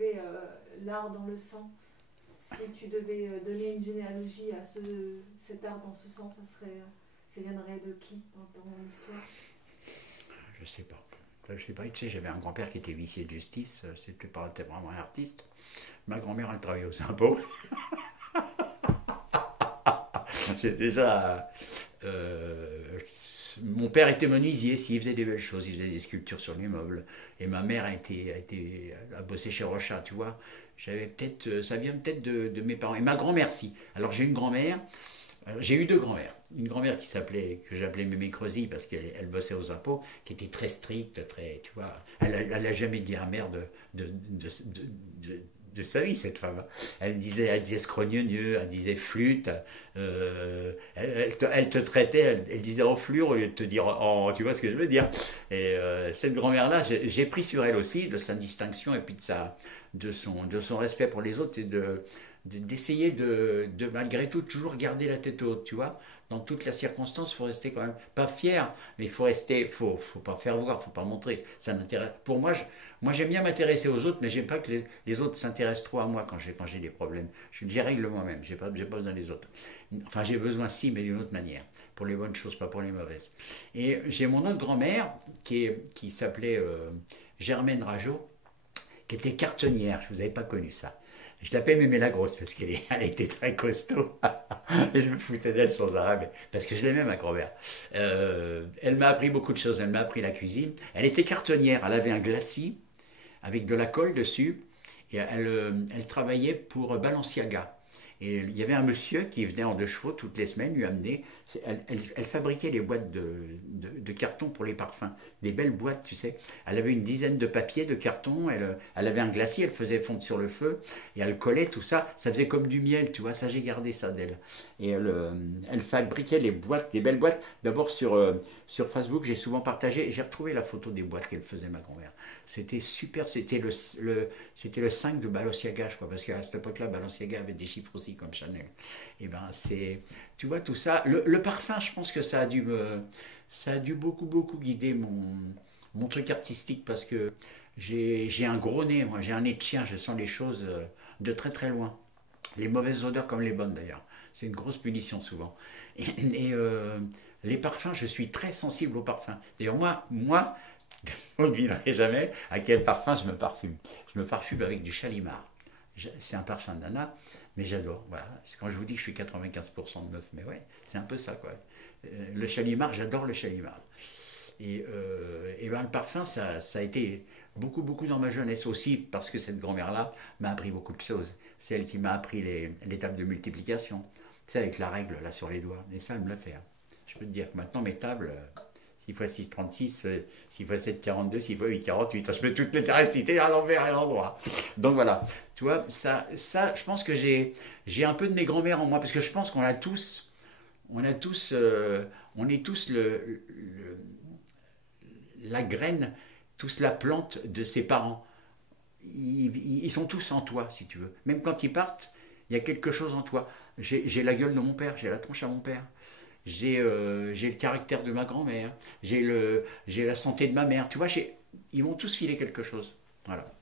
avait l'art dans le sang, si tu devais donner une généalogie à cet art dans ce sens, ça viendrait de qui dans ton histoire? Je sais pas. Je sais pas, tu sais, j'avais un grand-père qui était huissier de justice, c'était pas vraiment un artiste. Ma grand-mère, elle travaillait aux impôts. J'ai déjà. Mon père était menuisier, s'il faisait des belles choses, il faisait des sculptures sur les meubles. Et ma mère a bossé chez Rochat, tu vois. Ça vient peut-être de mes parents. Et ma grand-mère, si. Alors j'ai une grand-mère, j'ai eu deux grand-mères. Une grand-mère que j'appelais Mémé Creusy parce qu'elle bossait aux impôts, qui était très stricte, très, tu vois. Elle a jamais dit à mère de sa vie, cette femme. Elle disait scrogneux, elle disait flûte, elle te traitait, elle disait en flûte au lieu de te dire en, tu vois ce que je veux dire. Et cette grand-mère-là, j'ai pris sur elle aussi de sa distinction et puis de son respect pour les autres et d'essayer de malgré tout toujours garder la tête haute, tu vois. Dans toutes les circonstances, il faut rester quand même pas fier, mais faut pas faire voir, faut pas montrer. Ça m'intéresse. Pour moi, moi j'aime bien m'intéresser aux autres, mais j'aime pas que les autres s'intéressent trop à moi quand j'ai des problèmes. Je règle moi-même, j'ai pas besoin des autres. Enfin, j'ai besoin si, mais d'une autre manière, pour les bonnes choses, pas pour les mauvaises. Et j'ai mon autre grand-mère qui s'appelait Germaine Rajot, qui était cartonnière. Je vous avais pas connu ça. Je l'appelle Mémé la grosse parce elle était très costaud. Et je me foutais d'elle sans arrêt parce que je l'aimais, ma grand-mère. Elle m'a appris beaucoup de choses. Elle m'a appris la cuisine. Elle était cartonnière. Elle avait un glacis avec de la colle dessus. Et elle travaillait pour Balenciaga. Et il y avait un monsieur qui venait en 2 chevaux toutes les semaines lui amener. Elle fabriquait les boîtes de carton pour les parfums. Des belles boîtes, tu sais. Elle avait une dizaine de papiers, de carton. Elle avait un glacier, elle faisait fondre sur le feu. Et elle collait tout ça. Ça faisait comme du miel, tu vois. Ça, j'ai gardé ça d'elle. Et elle fabriquait les boîtes, des belles boîtes. D'abord sur Facebook, j'ai souvent partagé. J'ai retrouvé la photo des boîtes qu'elle faisait, ma grand-mère. C'était super. C'était le 5 de Balenciaga, je crois. Parce qu'à cette époque-là, Balenciaga avait des chiffres aussi comme Chanel. Et ben, tu vois, tout ça. Le parfum, je pense que ça a dû beaucoup, beaucoup guider mon truc artistique parce que j'ai un gros nez, moi, j'ai un nez de chien, je sens les choses de très, très loin. Les mauvaises odeurs comme les bonnes d'ailleurs. C'est une grosse punition souvent. Et les parfums, je suis très sensible aux parfums. D'ailleurs, moi, je n'oublierai jamais à quel parfum je me parfume. Je me parfume avec du Chalimard. C'est un parfum de nana, mais j'adore. Voilà. Quand je vous dis que je suis 95% de meuf, mais ouais, c'est un peu ça, quoi. Le Chalimard, j'adore le Chalimard. Et ben, le parfum, ça a été beaucoup, beaucoup dans ma jeunesse aussi, parce que cette grand-mère-là m'a appris beaucoup de choses. C'est elle qui m'a appris les tables de multiplication. Tu sais, avec la règle, là, sur les doigts. Et ça, elle me l'a fait. Hein. Je peux te dire que maintenant, mes tables, 6 x 6, 36, 6 x 7, 42, 6 x 8, 48. Je mets toutes les terracités à l'envers et à l'endroit. Donc voilà. Tu vois, ça je pense que j'ai un peu de mes grand-mères en moi, parce que je pense qu'on a tous, on est tous la graine, tous la plante de ses parents. Ils sont tous en toi, si tu veux. Même quand ils partent, il y a quelque chose en toi. J'ai la gueule de mon père, j'ai la tronche à mon père. J'ai le caractère de ma grand-mère, j'ai la santé de ma mère. Tu vois, ils m'ont tous filé quelque chose. Voilà.